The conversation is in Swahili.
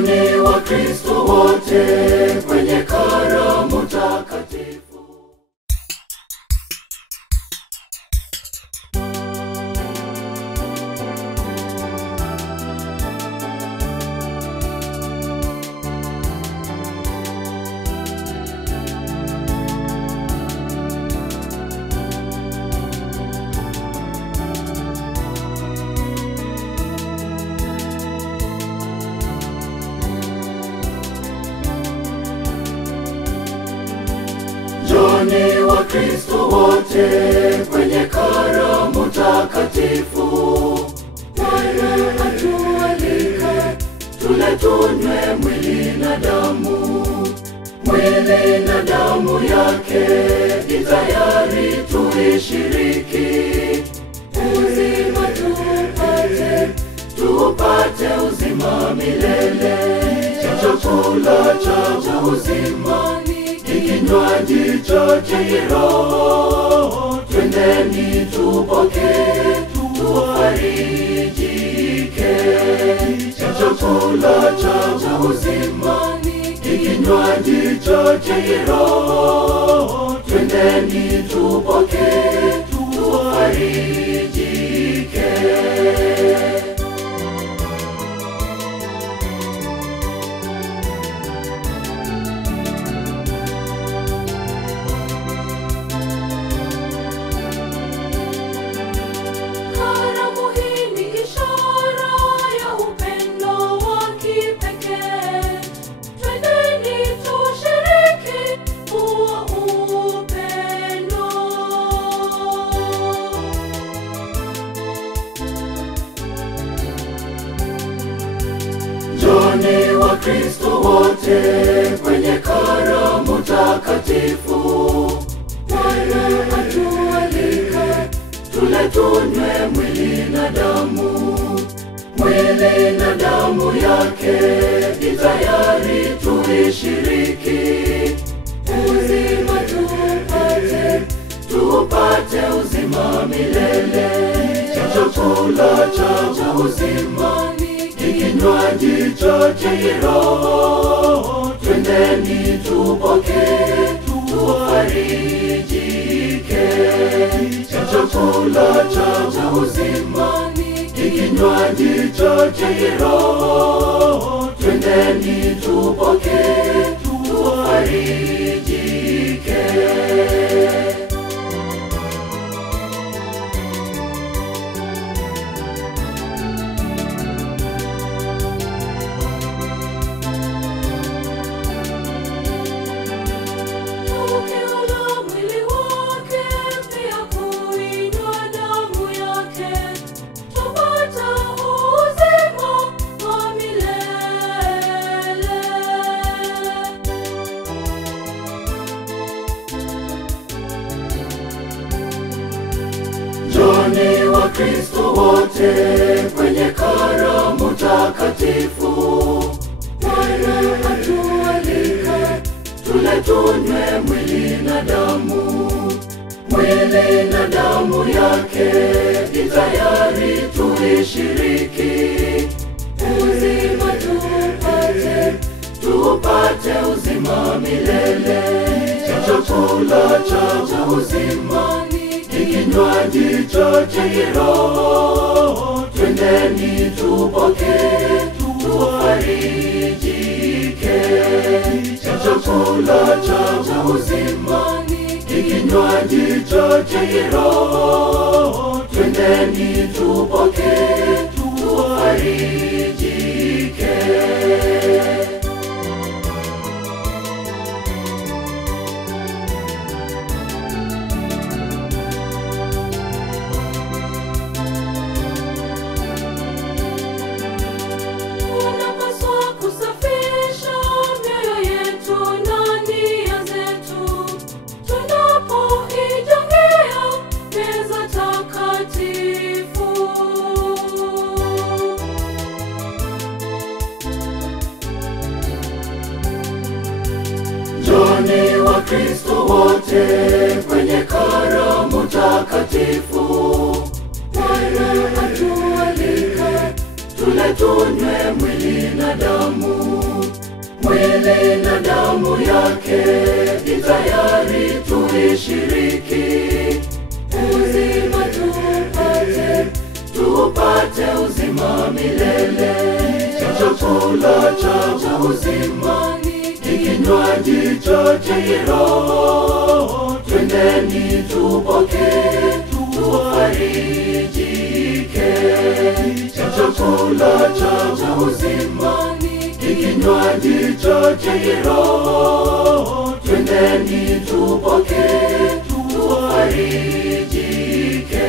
Njoni wa Kristo wote kwenye karamu takatifu. Njoni wa Kristo wote kwenye karamu takatifu. Bwana atualika tule tunywe mwili na damu. Mwili na damu yake ni tayari tuishiriki. Uzima tupate uzima milele. Chakula cha uzima kinywaji cha kiroho, twendeni tupokee, tufarijike. Chakula cha uzima, kinywaji cha kiroho, twendeni tupokee, tufarijike. Njoni wa Kristo wote kwenye karamu takatifu. Bwana atualika tule tunywe mwili na damu. Mwili na damu yake ni tayari tuishiriki. Uzima tupate uzima milele. Chakula cha uzima, kinywaji cha kiroho, twendeni tupokee, tufarijike. Chakula cha uzima, kinywaji cha kiroho, twendeni tupokee, tufarijike. Njoni wa Kristo wote kwenye karamu takatifu. Bwana atualika tule tunywe mwili na damu. Mwili na damu yake ni tayari tuishiriki. Uzima tupate uzima milele. Chakula cha uzima, kinywaji cha kiroho, twendeni tupokee, tufarijike. Chakula cha uzima, kinywaji cha kiroho, twendeni tupokee, tufarijike. Njoni wa Kristo wote kwenye karamu takatifu. Bwana atualika tule tunywe mwili na damu. mwili na damu yake, ni tayari tuishiriki. Uzima tupate uzima milele. Chakula cha uzima ni kinywaji cha kiroho. Twendeni tupokee, tufarijike. Chakula cha uzima ni kinywaji cha kiroho. Twendeni tupokee, tufarijike.